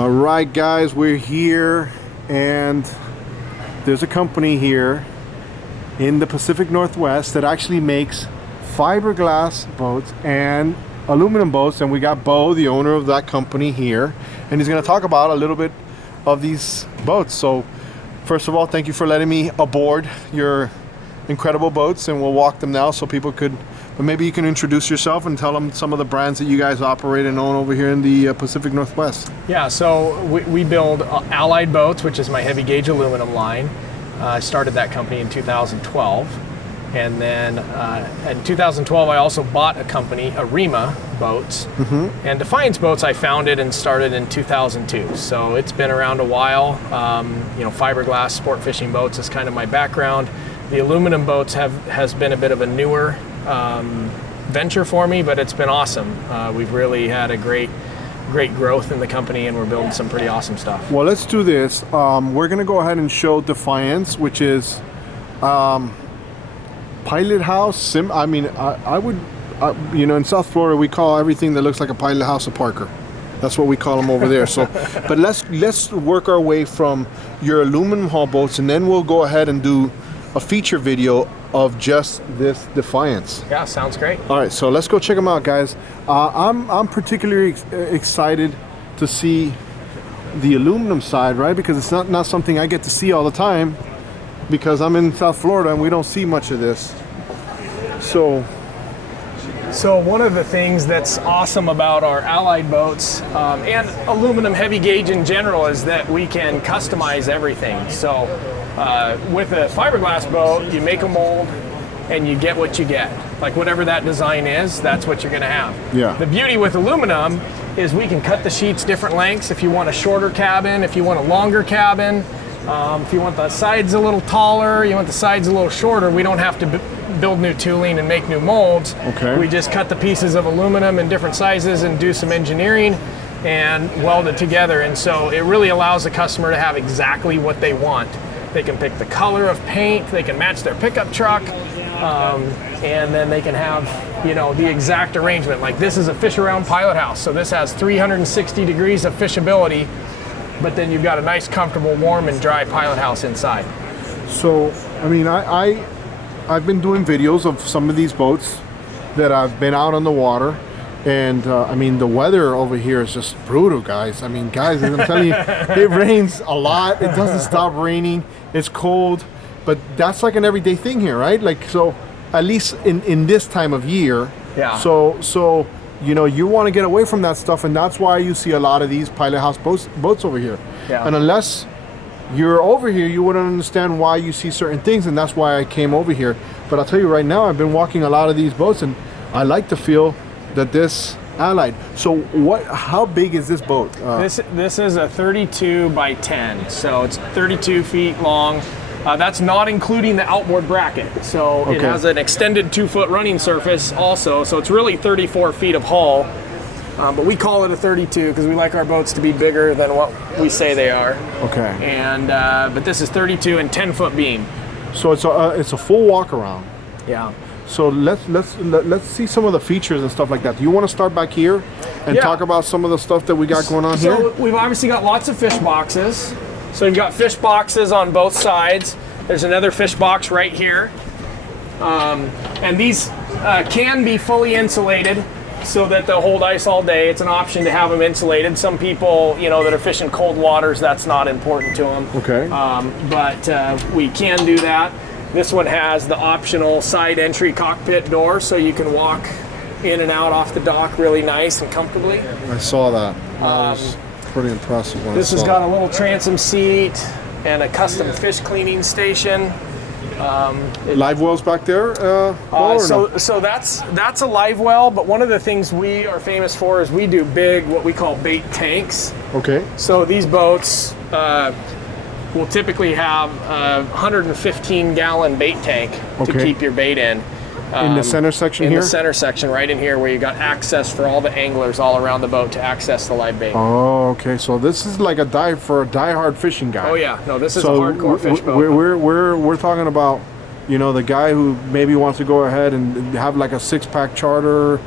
All right, guys, we're here, and there's a company here in the Pacific Northwest that actually makes fiberglass boats and aluminum boats, and we got Bo, the owner of that company, here, and he's going to talk about a little bit of these boats. So first of all, thank you for letting me aboard your incredible boats, and we'll walk them now so people could, but maybe you can introduce yourself and tell them some of the brands that you guys operate and own over here in the Pacific Northwest. Yeah, so we build Allied boats, which is my heavy gauge aluminum line. I started that company in 2012, and then in 2012 I also bought a company, Arima Boats, and Defiance Boats I founded and started in 2002. So it's been around a while. Fiberglass sport fishing boats is kind of my background. The aluminum boats has been a bit of a newer venture for me, but it's been awesome. We've really had a great growth in the company, and we're building some pretty awesome stuff. Well, let's do this. We're gonna go ahead and show Defiance, which is pilot house. I would, in South Florida we call everything that looks like a pilot house a Parker. That's what we call them over there. So, but let's work our way from your aluminum hull boats, and then we'll go ahead and do a feature video of just this Defiance. Yeah, sounds great. All right, so let's go check them out, guys. I'm particularly excited to see the aluminum side, right? Because it's not something I get to see all the time, because I'm in South Florida and we don't see much of this. So one of the things that's awesome about our Allied boats and aluminum heavy gauge in general is that we can customize everything. So with a fiberglass boat, you make a mold and you get what you get. Like whatever that design is, that's what you're gonna have. Yeah. The beauty with aluminum is we can cut the sheets different lengths. If you want a shorter cabin, if you want a longer cabin, if you want the sides a little taller, you want the sides a little shorter, we don't have to build new tooling and make new molds. Okay. We just cut the pieces of aluminum in different sizes and do some engineering and weld it together. And so it really allows the customer to have exactly what they want. They can pick the color of paint, they can match their pickup truck, and then they can have, the exact arrangement. Like this is a fish around pilot house, so this has 360 degrees of fishability, but then you've got a nice, comfortable, warm and dry pilot house inside. So, I've been doing videos of some of these boats that I've been out on the water, and the weather over here is just brutal, guys. Guys, I'm telling you, it rains a lot. It doesn't stop raining. It's cold, but that's like an everyday thing here, right? Like, so at least in this time of year. Yeah. So you want to get away from that stuff, and that's why you see a lot of these pilot house boats over here. Yeah. And unless you're over here, you wouldn't understand why you see certain things, and that's why I came over here. But I'll tell you right now, I've been walking a lot of these boats, and I like to feel that this Allied. So how big is this boat? This is a 32 by 10, so it's 32 feet long. That's not including the outboard bracket. So It has an extended 2-foot running surface also, so it's really 34 feet of hull. But we call it a 32 because we like our boats to be bigger than what we say they are. Okay. And but this is 32 and 10-foot beam. So it's a full walk around. Yeah. So let's see some of the features and stuff like that. Do you want to start back here and talk about some of the stuff that we got going on here? So we've obviously got lots of fish boxes. So you've got fish boxes on both sides. There's another fish box right here. And these can be fully insulated so that they'll hold ice all day. It's an option to have them insulated. Some people, that are fishing cold waters, that's not important to them. Okay. But we can do that. This one has the optional side entry cockpit door, so you can walk in and out off the dock really nice and comfortably. I saw that. That was pretty impressive. This has got a little transom seat and a custom fish cleaning station. Live wells back there? So that's a live well, but one of the things we are famous for is we do big, what we call bait tanks. Okay. So these boats will typically have a 115-gallon bait tank to keep your bait in. In the center section here? In the center section, right in here, where you got access for all the anglers all around the boat to access the live bait. Oh, okay. So this is like a die-hard fishing guy. Oh yeah, no, this is a hardcore fish boat. We're talking about, the guy who maybe wants to go ahead and have like a 6-pack charter,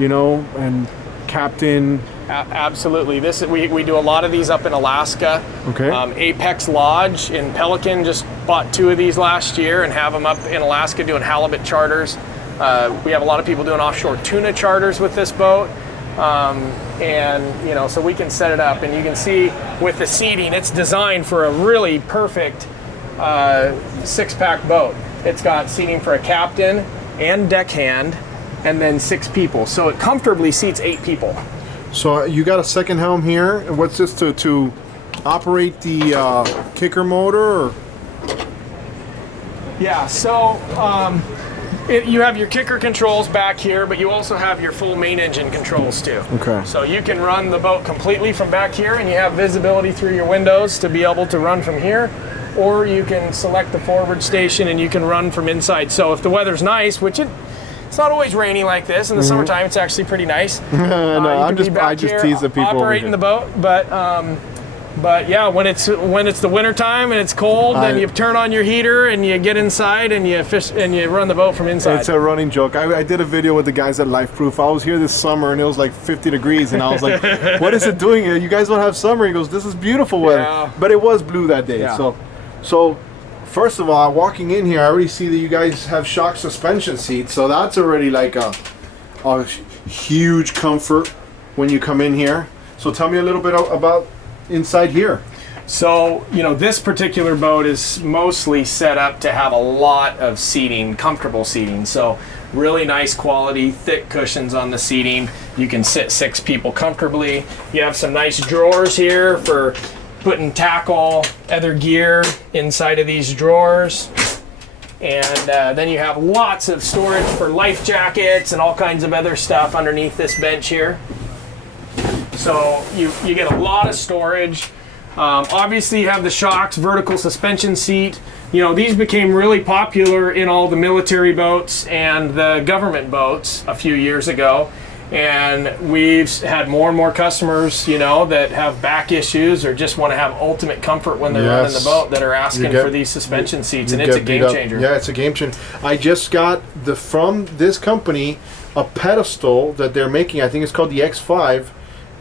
and captain Absolutely. We do a lot of these up in Alaska. Okay. Apex Lodge in Pelican just bought 2 of these last year and have them up in Alaska doing halibut charters. We have a lot of people doing offshore tuna charters with this boat. And so we can set it up, and you can see with the seating, it's designed for a really perfect 6-pack boat. It's got seating for a captain and deckhand, and then 6 people. So it comfortably seats 8 people. So you got a second helm here, and what's this to operate the kicker motor? Or? Yeah, so you have your kicker controls back here, but you also have your full main engine controls too. Okay. So you can run the boat completely from back here, and you have visibility through your windows to be able to run from here, or you can select the forward station and you can run from inside. So if the weather's nice, which it's not always rainy like this. In the summertime, it's actually pretty nice. No, I just tease the people operating the boat, but yeah, when it's the winter time and it's cold, then you turn on your heater and you get inside and you fish and you run the boat from inside. It's a running joke. I did a video with the guys at Life Proof. I was here this summer and it was like 50 degrees, and I was like, "What is it doing here? You guys don't have summer?" He goes, "This is beautiful weather." Yeah. But it was blue that day. Yeah. So first of all, walking in here, I already see that you guys have shock suspension seats. So that's already like a huge comfort when you come in here. So tell me a little bit about inside here. So, this particular boat is mostly set up to have a lot of seating, comfortable seating. So, really nice quality, thick cushions on the seating. You can sit 6 people comfortably. You have some nice drawers here for putting tackle, other gear inside of these drawers. And then you have lots of storage for life jackets and all kinds of other stuff underneath this bench here. So you get a lot of storage. Obviously you have the shocks, vertical suspension seat. These became really popular in all the military boats and the government boats a few years ago. And we've had more and more customers, that have back issues or just want to have ultimate comfort when they're running the boat that are asking for these suspension seats, and it's a game changer. Yeah, it's a game changer. I just got from this company a pedestal that they're making. I think it's called the X5.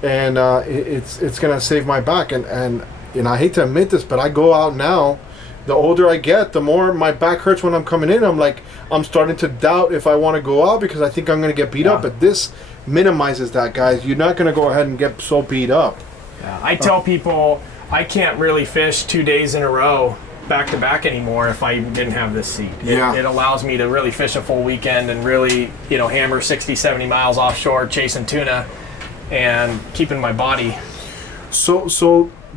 And it's gonna save my back, and I hate to admit this, but I go out now, the older I get, the more my back hurts when I'm coming in. I'm starting to doubt if I want to go out because I think I'm gonna get beat up. But this minimizes that, guys. You're not gonna go ahead and get so beat up. Yeah, I tell people I can't really fish 2 days in a row back to back anymore if I didn't have this seat. It allows me to really fish a full weekend and really hammer 60-70 miles offshore chasing tuna and keeping my body. So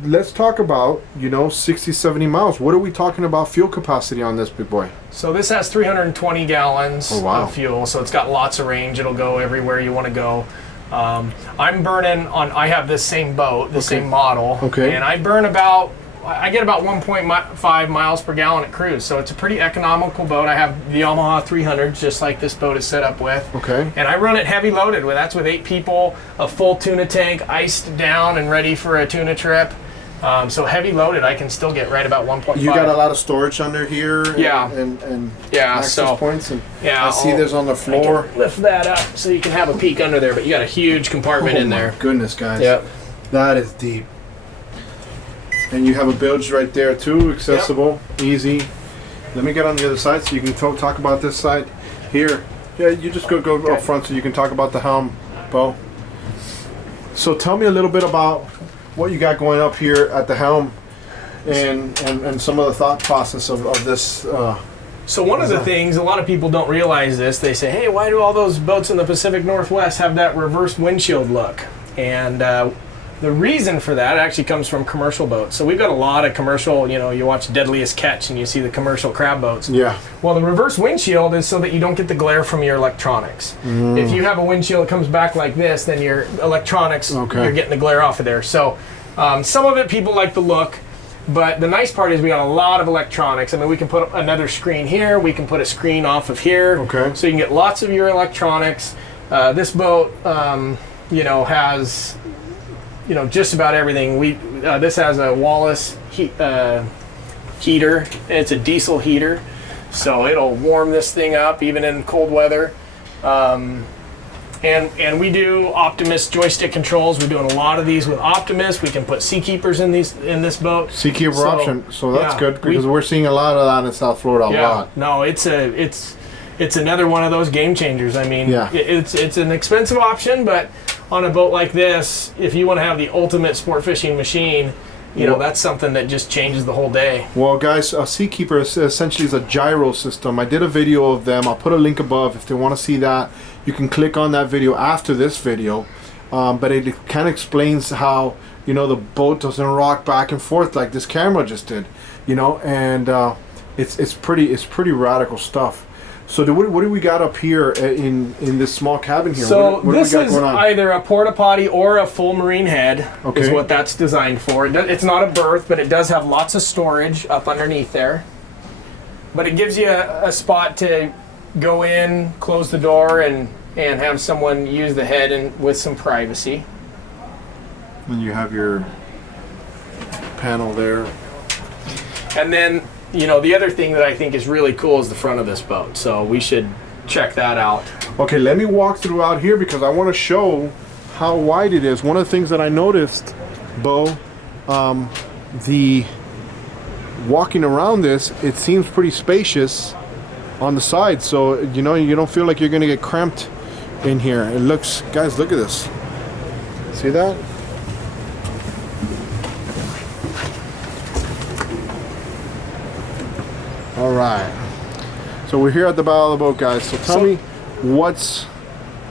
let's talk about 60-70 miles. What are we talking about fuel capacity on this big boy? So this has 320 gallons of fuel, so it's got lots of range. It'll go everywhere you want to go. I'm burning I have this same boat, the same model, and I get about 1.5 miles per gallon at cruise, so it's a pretty economical boat. I have the Yamaha 300s, just like this boat is set up with. Okay. And I run it heavy loaded. That's with 8 people, a full tuna tank, iced down and ready for a tuna trip. So heavy loaded, I can still get right about 1.5. You got a lot of storage under here. And access points. And I see there's on the floor. I can lift that up so you can have a peek under there, but you got a huge compartment in there. Oh my goodness, guys. Yep. That is deep. And you have a bilge right there too, accessible, easy. Let me get on the other side so you can talk about this side here. Yeah, you just go up front so you can talk about the helm, Bo. So tell me a little bit about what you got going up here at the helm and some of the thought process of this. So one of the things, a lot of people don't realize this, they say, hey, why do all those boats in the Pacific Northwest have that reversed windshield look? And the reason for that actually comes from commercial boats. So we've got a lot of commercial, you watch Deadliest Catch and you see the commercial crab boats. Yeah. Well, the reverse windshield is so that you don't get the glare from your electronics. If you have a windshield that comes back like this, then your electronics, you're getting the glare off of there. So some of it people like the look, but the nice part is we got a lot of electronics. I mean, we can put another screen here, we can put a screen off of here. Okay. So you can get lots of your electronics. This boat, has just about everything. This has a Wallace heater. It's a diesel heater, so it'll warm this thing up even in cold weather. And we do Optimus joystick controls. We're doing a lot of these with Optimus. We can put Seakeepers in this boat. Seakeeper option, so that's good because we're seeing a lot of that in South Florida. A lot. No, it's another one of those game changers. I mean, it's an expensive option, but on a boat like this, if you want to have the ultimate sport fishing machine, you know, that's something that just changes the whole day. Well, guys, a Seakeeper essentially is a gyro system. I did a video of them. I'll put a link above if they want to see that. You can click on that video after this video. But it kind of explains how, you know, the boat doesn't rock back and forth like this camera just did, you know, and it's pretty radical stuff. So what do we got up here in this small cabin here? So what this do we got is going on? either a porta potty or a full marine head is what that's designed for. It's not a berth, but it does have lots of storage up underneath there. But it gives you a spot to go in, close the door, and have someone use the head and with some privacy. And you have your panel there. And then, you know, the other thing that I think is really cool is the front of this boat. So we should check that out. Okay, let me walk through out here because I want to show how wide it is. One of the things that I noticed, Bo, the walking around this, it seems pretty spacious on the side. So, you know, you don't feel like you're going to get cramped in here. It looks, guys, look at this. See that? All right, so we're here at the bow of the boat, guys. So tell me, what's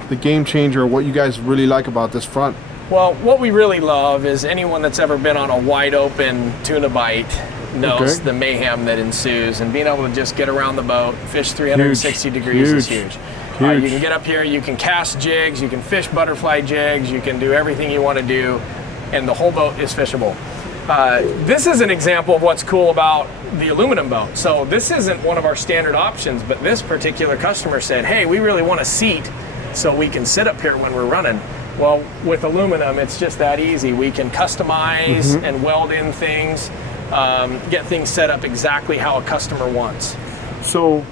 the game changer, what you guys really like about this front? Well, what we really love is anyone that's ever been on a wide open tuna bite knows the mayhem that ensues, and being able to just get around the boat, fish 360 degrees is huge. You can get up here, you can cast jigs, you can fish butterfly jigs, you can do everything you want to do, and the whole boat is fishable. This is an example of what's cool about the aluminum boat. So this isn't one of our standard options, but this particular customer said, hey, we really want a seat so we can sit up here when we're running. Well, with aluminum, it's just that easy. We can customize and weld in things, get things set up exactly how a customer wants. So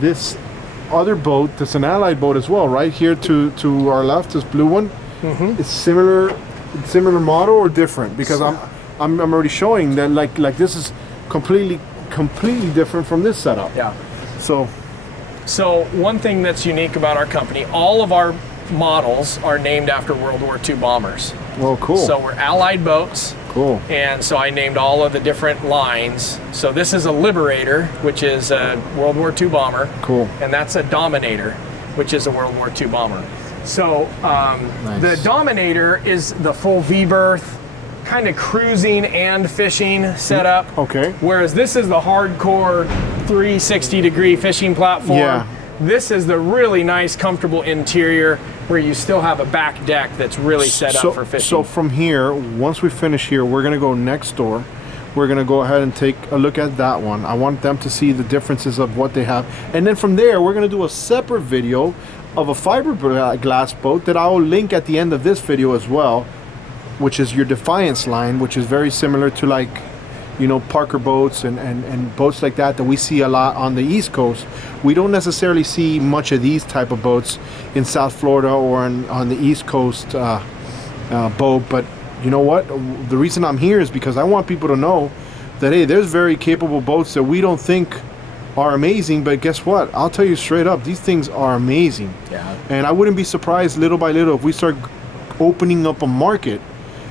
this other boat, that's an Allied boat as well, right here to our left, this blue one, it's similar model or different? Because I'm already showing that like this is completely different from this setup. Yeah. So one thing that's unique about our company, all of our models are named after World War II bombers. Well, cool. So we're Allied boats. Cool. And so I named all of the different lines. So this is a Liberator, which is a World War II bomber. Cool. And that's a Dominator, which is a World War II bomber. So the Dominator is the full V-berth, kind of cruising and fishing setup. Okay. Whereas this is the hardcore 360-degree fishing platform. Yeah. This is the really nice, comfortable interior where you still have a back deck that's really set up for fishing. So from here, once we finish here, we're going to go next door. We're going to go ahead and take a look at that one. I want them to see the differences of what they have. And then from there, we're going to do a separate video of a fiberglass boat that I will link at the end of this video as well, which is your Defiance line, which is very similar to, like, you know, Parker boats and boats like that we see a lot on the East Coast. We don't necessarily see much of these type of boats in South Florida or on the East Coast boat. But you know what? The reason I'm here is because I want people to know that, hey, there's very capable boats that we don't think are amazing, but guess what? I'll tell you straight up, these things are amazing. Yeah. And I wouldn't be surprised little by little if we start opening up a market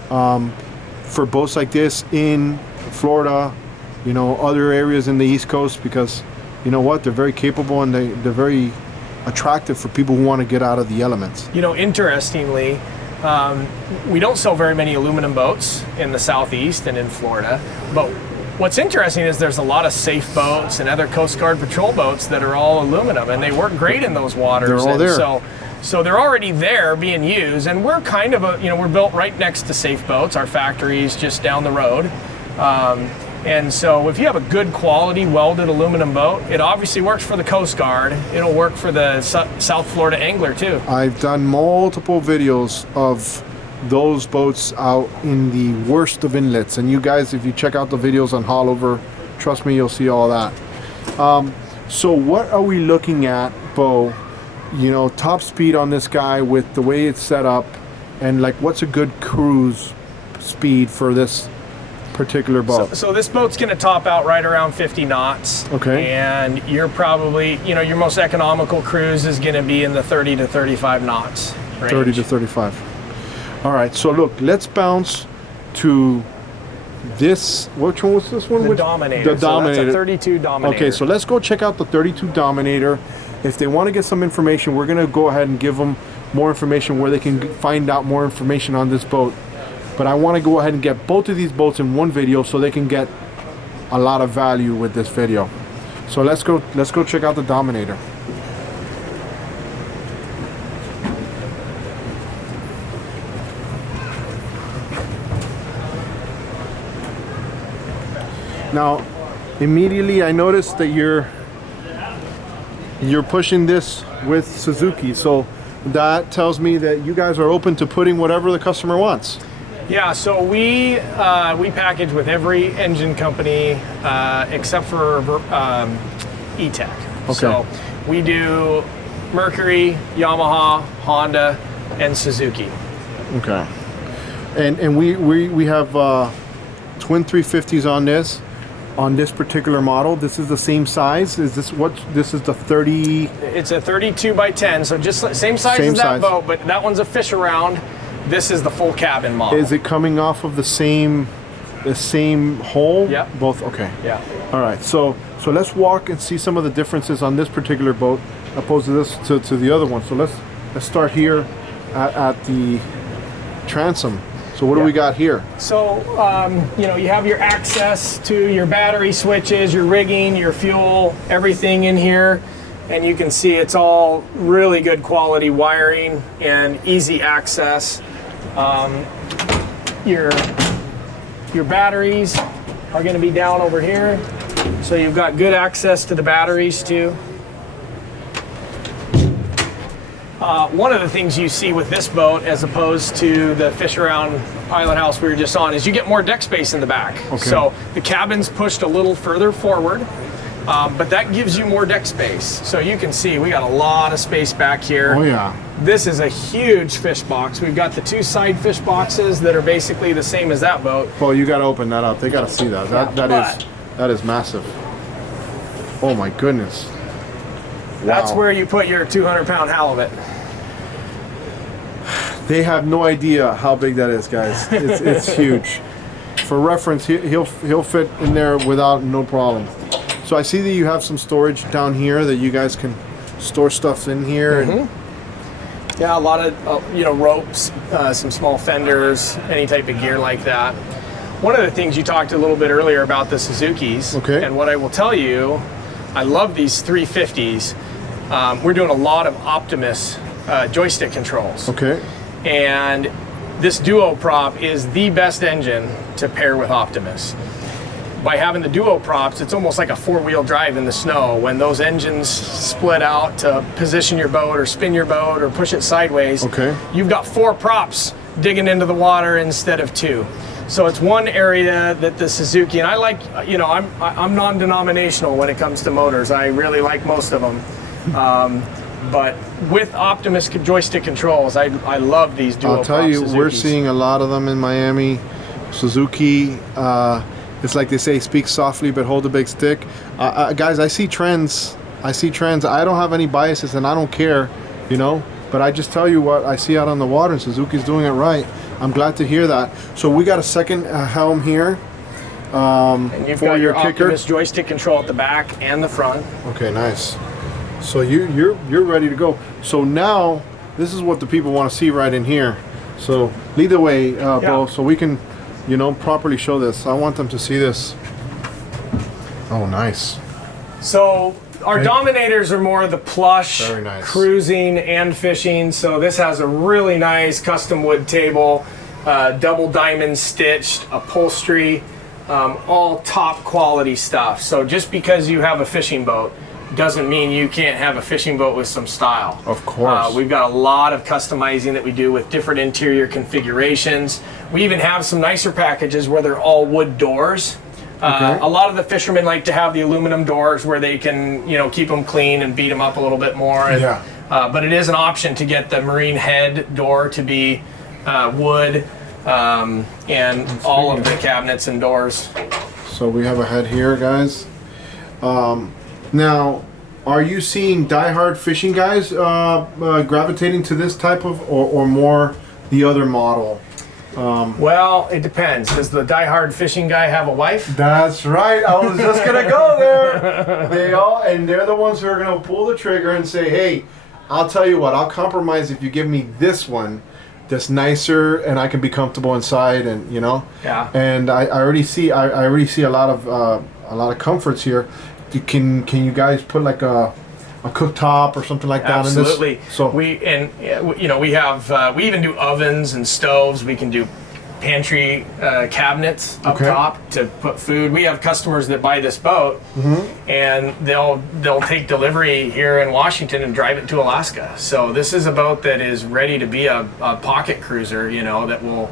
for boats like this in Florida, you know, other areas in the East Coast, because you know what, they're very capable and they're very attractive for people who want to get out of the elements. You know, interestingly, we don't sell very many aluminum boats in the Southeast and in Florida, but what's interesting is there's a lot of safe boats and other Coast Guard patrol boats that are all aluminum, and they work great in those waters. They're all there. So they're already there being used, and we're kind of we're built right next to safe boats. Our factory's just down the road. And so if you have a good quality welded aluminum boat, it obviously works for the Coast Guard. It'll work for the South Florida angler too. I've done multiple videos of those boats out in the worst of inlets, and you guys, if you check out the videos on Haulover, trust me, you'll see all that. So what are we looking at, Bo, you know, top speed on this guy with the way it's set up, and like what's a good cruise speed for this particular boat? So this boat's going to top out right around 50 knots. Okay. And you're probably, you know, your most economical cruise is going to be in the 30 to 35 knots range. 30 to 35. All right, so look, let's bounce to this. Which one was this one? The Dominator. The Dominator. So that's a 32 Dominator. Okay, so let's go check out the 32 Dominator. If they want to get some information, we're going to go ahead and give them more information where they can find out more information on this boat. But I want to go ahead and get both of these boats in one video so they can get a lot of value with this video. So let's go check out the Dominator. Now, immediately I noticed that you're pushing this with Suzuki, so that tells me that you guys are open to putting whatever the customer wants. Yeah, so we package with every engine company except for E-Tech. Okay. So we do Mercury, Yamaha, Honda, and Suzuki. Okay. And we have twin 350s on this particular model. This is the same size. Is this what? This is the 30. It's a 32 by 10, so just same size as that boat, but that one's a fish around. This is the full cabin model. Is it coming off of the same hull? Yeah. Both. Okay. Yeah. All right. So let's walk and see some of the differences on this particular boat opposed to this to the other one. So let's start here at the transom. So what do we got here? So, you know, you have your access to your battery switches, your rigging, your fuel, everything in here. And you can see it's all really good quality wiring and easy access. Your batteries are going to be down over here. So you've got good access to the batteries too. One of the things you see with this boat, as opposed to the fish around pilot house we were just on, is you get more deck space in the back. Okay. So the cabin's pushed a little further forward, but that gives you more deck space. So you can see we got a lot of space back here. Oh yeah. This is a huge fish box. We've got the two side fish boxes that are basically the same as that boat. Well, you got to open that up. They got to see that. That is massive. Oh my goodness. That's Wow. where you put your 200-pound halibut. They have no idea how big that is, guys. It's huge. For reference, he'll fit in there without no problem. So I see that you have some storage down here that you guys can store stuff in here. Mm-hmm. Yeah, a lot of you know, ropes, some small fenders, any type of gear like that. One of the things you talked a little bit earlier about the Suzukis, okay, and what I will tell you, I love these 350s. We're doing a lot of Optimus joystick controls. Okay. And this duo prop is the best engine to pair with Optimus. By having the duo props, it's almost like a four-wheel drive in the snow. When those engines split out to position your boat or spin your boat or push it sideways, okay, you've got four props digging into the water instead of two. So it's one area that the Suzuki, and I like, you know, I'm non-denominational when it comes to motors. I really like most of them. But with Optimus joystick controls, I love these dual I'll tell you, Suzukis. we're seeing a lot of them in Miami. Suzuki, it's like they say, speak softly but hold a big stick. Guys, I see trends. I don't have any biases and I don't care, you know. But I just tell you what I see out on the water, and Suzuki's doing it right. I'm glad to hear that. So we got a second Helm here. And you've for got your kicker. Optimus joystick control at the back and the front. Okay, nice. So you're ready to go. So now this is what the people want to see right in here. So lead the way, Bo, so we can, you know, properly show this. I want them to see this. Oh, nice. So our Dominators are more the plush, Very nice. cruising and fishing. So this has a really nice custom wood table, double diamond stitched upholstery, all top quality stuff. So just because you have a fishing boat doesn't mean you can't have a fishing boat with some style. Of course. We've got a lot of customizing that we do with different interior configurations. We even have some nicer packages where they're all wood doors. Okay. A lot of the fishermen like to have the aluminum doors where they can, you know, keep them clean and beat them up a little bit more. And, Yeah. But it is an option to get the marine head door to be wood, and all of the cabinets and doors. So we have a head here, guys. Now, are you seeing diehard fishing guys gravitating to this type of, or more the other model? Well, it depends. Does the diehard fishing guy have a wife? That's right. I was just gonna go there. They're the ones who are gonna pull the trigger and say, "Hey, I'll tell you what. I'll compromise if you give me this one, that's nicer, and I can be comfortable inside." And you know. Yeah. And I already see. I already see a lot of comforts here. Can you guys put like a cooktop or something like that Absolutely. in this? So we have we even do ovens and stoves. We can do pantry cabinets up top to put food. We have customers that buy this boat, and they'll take delivery here in Washington and drive it to Alaska. So this is a boat that is ready to be a pocket cruiser. You know, that will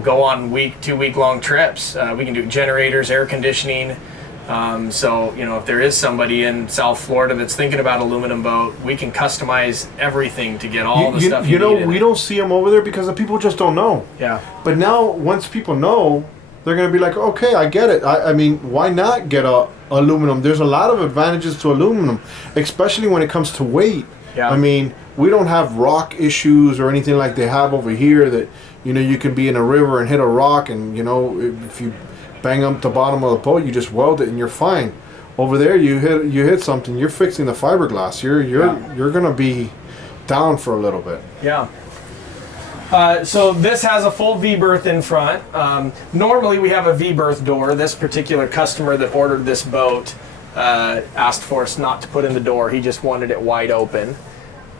go on 2-week long trips. We can do generators, air conditioning. So, you know, if there is somebody in South Florida that's thinking about aluminum boat, we can customize everything to get all the stuff you need in we it. don't see them over there because the people just don't know. Yeah. But now, once people know, they're going to be like, okay, I get it. I mean, why not get aluminum? There's a lot of advantages to aluminum, especially when it comes to weight. Yeah. I mean, we don't have rock issues or anything like they have over here that, you know, you can be in a river and hit a rock and, you know, if you bang up the bottom of the boat, you just weld it and you're fine. Over there, you hit something, you're fixing the fiberglass. You're gonna be down for a little bit. Yeah. So this has a full V-berth in front. Normally we have a V-berth door. This particular customer that ordered this boat asked for us not to put in the door. He just wanted it wide open.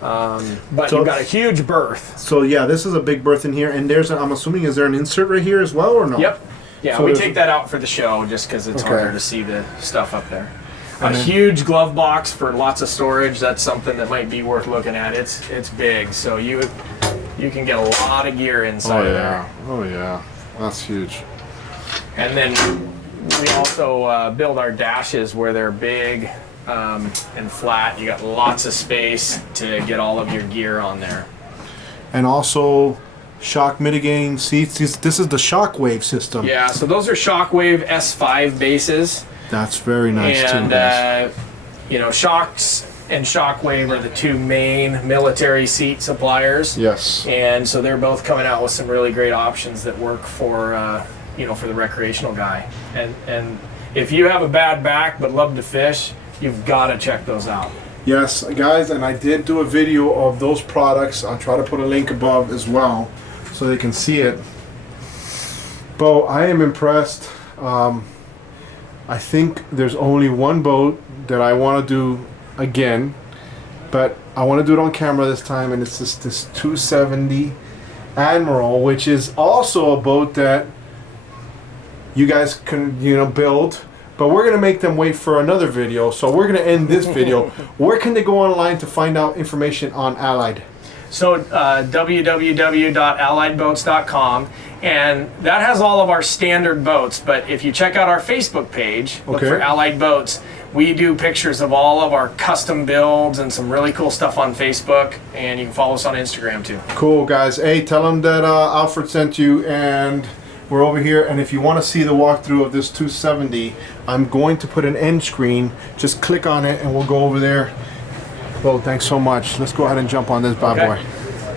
But So you've got a huge berth. So yeah, this is a big berth in here, and I'm assuming, is there an insert right here as well, or no? Yep. Yeah, So we there's- take that out for the show just because it's Okay. harder to see the stuff up there. A And then- huge glove box for lots of storage. That's something that might be worth looking at. It's big, so you can get a lot of gear inside of there. Oh yeah, that's huge. And then we also build our dashes where they're big and flat. You got lots of space to get all of your gear on there. And also, shock mitigating seats. This is the Shockwave system. Yeah, so those are Shockwave S5 bases. That's very nice too. And guys. you know, Shocks and Shockwave are the two main military seat suppliers. Yes. And so they're both coming out with some really great options that work for you know, for the recreational guy. And if you have a bad back but love to fish, you've got to check those out. Yes, guys, and I did do a video of those products. I'll try to put a link above as well so they can see it. Bo, I am impressed. I think there's only one boat that I want to do again, but I want to do it on camera this time, and it's this 270 Admiral, which is also a boat that you guys can, you know, build. But we're going to make them wait for another video, so we're going to end this video. Where can they go online to find out information on Allied? So www.alliedboats.com, and that has all of our standard boats. But if you check out our Facebook page, look for Allied Boats, we do pictures of all of our custom builds and some really cool stuff on Facebook, and you can follow us on Instagram too. Cool, guys. Hey, tell them that Alfred sent you, and we're over here. And if you want to see the walkthrough of this 270, I'm going to put an end screen. Just click on it and we'll go over there. Well, thanks so much. Let's go ahead and jump on this bad boy.